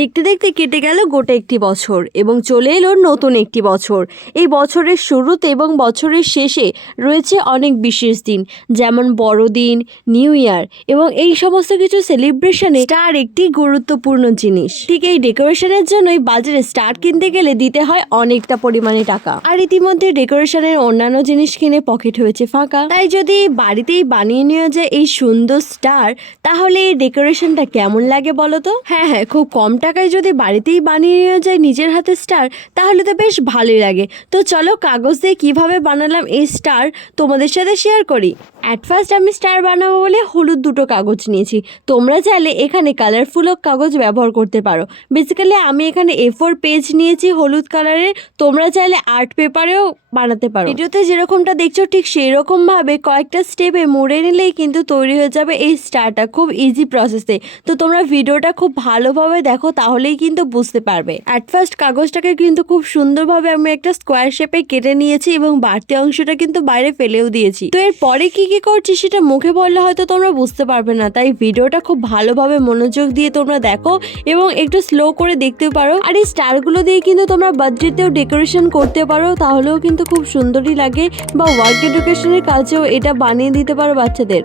দেখতে দেখতে কেটে গেল গোটা একটি বছর এবং চলে এলো নতুন একটি বছর। এই বছরের শুরুতে এবং বছরের শেষে রয়েছে অনেক বিশেষ দিন, যেমন বড়দিন, নিউ ইয়ার এবং এই সমস্ত কিছু সেলিব্রেশনে স্টার একটি গুরুত্বপূর্ণ জিনিস। ঠিক এই ডেকোরেশনের জন্যই বাজারে স্টার কিনতে গেলে দিতে হয় অনেকটা পরিমাণে টাকা। আর ইতিমধ্যে ডেকোরেশনের অন্যান্য জিনিস কিনে পকেট হয়েছে ফাঁকা। তাই যদি বাড়িতেই বানিয়ে নেওয়া যায় এই সুন্দর স্টার, তাহলে এই ডেকোরেশনটা কেমন লাগে বলো তো? হ্যাঁ, খুব কম টাকায় যদি বাড়িতেই বানিয়ে নেওয়া যায় নিজের হাতে স্টার, তাহলে তো বেশ ভালোই লাগে। তো চলো কাগজ দিয়ে কিভাবে বানালাম এই স্টার তোমাদের সাথে শেয়ার করি। অ্যাট ফার্স্ট আমি স্টার বানাবো বলে হলুদ দুটো কাগজ নিয়েছি। তোমরা চাইলে এখানে কালারফুল কাগজ ব্যবহার করতে পারো। বেসিক্যালি আমি এখানে A4 পেজ নিয়েছি হলুদ কালারের। তোমরা চাইলে আর্ট পেপারেও বানাতে পারো। ভিডিওতে যেরকমটা দেখছো ঠিক সেই রকম ভাবে কয়েকটা স্টেপে মুড়ে নিলেই কিন্তু তৈরি হয়ে যাবে এই স্টারটা, খুব ইজি প্রসেসে। তো তোমরা ভিডিওটা খুব ভালোভাবে দেখো, তাহলেই কিন্তু বুঝতে পারবে। অ্যাট ফার্স্ট কাগজটাকে কিন্তু খুব সুন্দরভাবে আমি একটা স্কোয়ার শেপে কেটে নিয়েছি এবং বাড়তি অংশটা কিন্তু বাইরে ফেলেও দিয়েছি। তো এর পরে কি করছি সেটা মুখে বললে হয়তো তোমরা বুঝতে পারবে না, তাই ভিডিওটা খুব ভালোভাবে মনোযোগ দিয়ে তোমরা দেখো এবং একটু স্লো করে দেখতে পারো। আর এই স্টারগুলো দিয়ে কিন্তু তোমরা বার্থডেতেও ডেকোরেশন করতে পারো, তাহলেও কিন্তু খুব সুন্দরই লাগে। বা ওয়ার্ক এডুকেশনের কাজেও এটা বানিয়ে দিতে পারো বাচ্চাদের।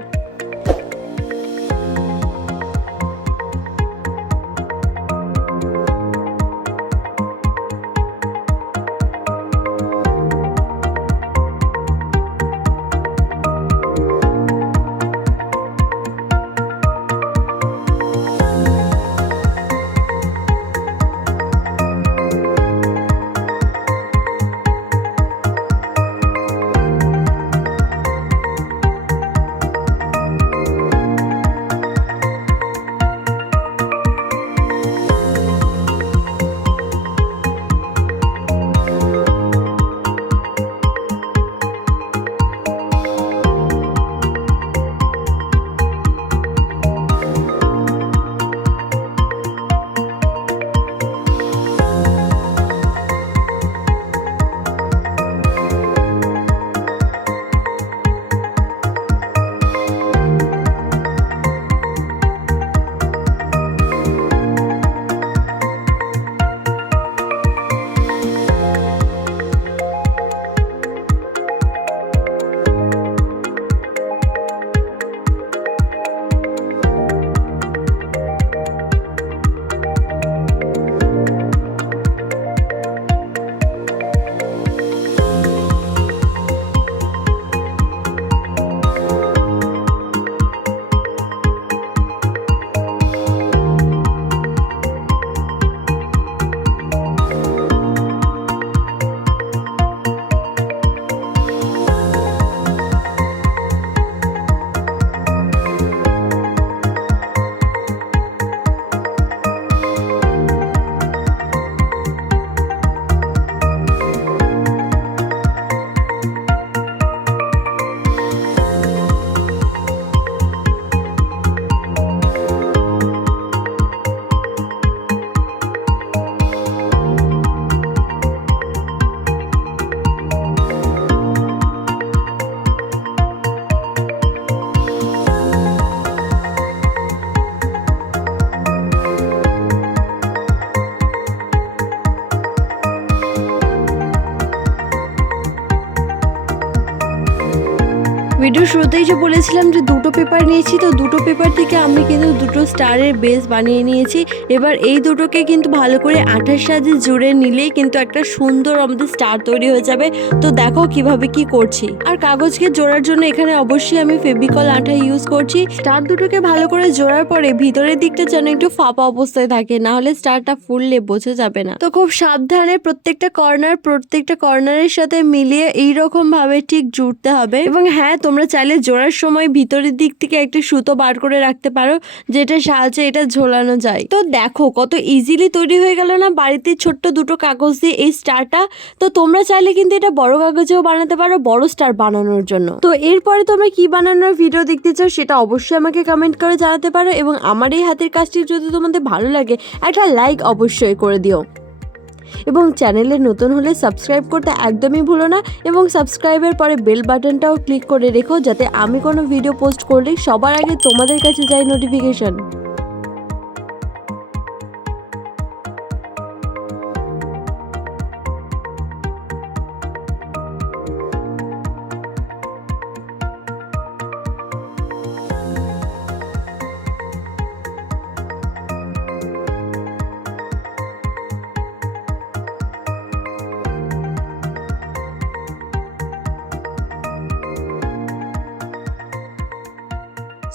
ভিডিও শুরুতেই যে বলেছিলাম যে দুটো পেপার নিয়েছি, তো দুটো পেপার থেকে আমি কিন্তু দুটো স্টারের বেস বানিয়ে নিয়েছি। এবার এই দুটোকে কিন্তু ভালো করে আঠার সাহায্যে জুড়ে নিলেই কিন্তু একটা সুন্দর আমাদের স্টার তৈরি হয়ে যাবে। তো দেখো কিভাবে কি করছি। আর কাগজকে জোড়ার জন্য এখানে অবশ্যই আমি ফেভিকল আঠা ইউজ করছি। স্টার দুটোকে ভালো করে জোড়ার পরে ভিতরের দিকটা যেন একটু ফাঁপা অবস্থায় থাকে, না হলে স্টারটা ফুললে বোঝা যাবে না। তো খুব সাবধানে প্রত্যেকটা কর্নারের সাথে মিলিয়ে এইরকম ভাবে ঠিক জুড়তে হবে। এবং হ্যাঁ, তোমরা চাইলে জোড়ার সময় ভিতরের দিক থেকে একটা সুতো বার করে রাখতে পারো, যেটা সাহায্যে এটা ঝোলানো যায়। তো দেখো কত ইজিলি তৈরি হয়ে গেল না বাড়িতে ছোট্ট দুটো কাগজ দিয়ে এই স্টারটা। তো তোমরা চাইলে কিন্তু এটা বড় কাগজেও বানাতে পারো বড় স্টার বানানোর জন্য। তো এরপরে তোমরা কি বানানোর ভিডিও দেখতে চাও সেটা অবশ্যই আমাকে কমেন্ট করে জানাতে পারো। এবং আমার এই হাতের কাজটি যদি তোমাদের ভালো লাগে একটা লাইক অবশ্যই করে দিও। এবং চ্যানেলে নতুন হলে সাবস্ক্রাইব করতে একদমই ভুলো না। এবং সাবস্ক্রাইবের পরে বেল বাটনটাও ক্লিক করে রেখো, যাতে আমি কোনো ভিডিও পোস্ট করলে সবার আগে তোমাদের কাছে যায় নোটিফিকেশন।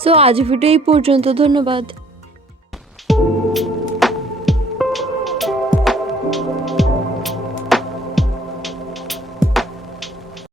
সো আজ ভিডিও এই পর্যন্ত, ধন্যবাদ।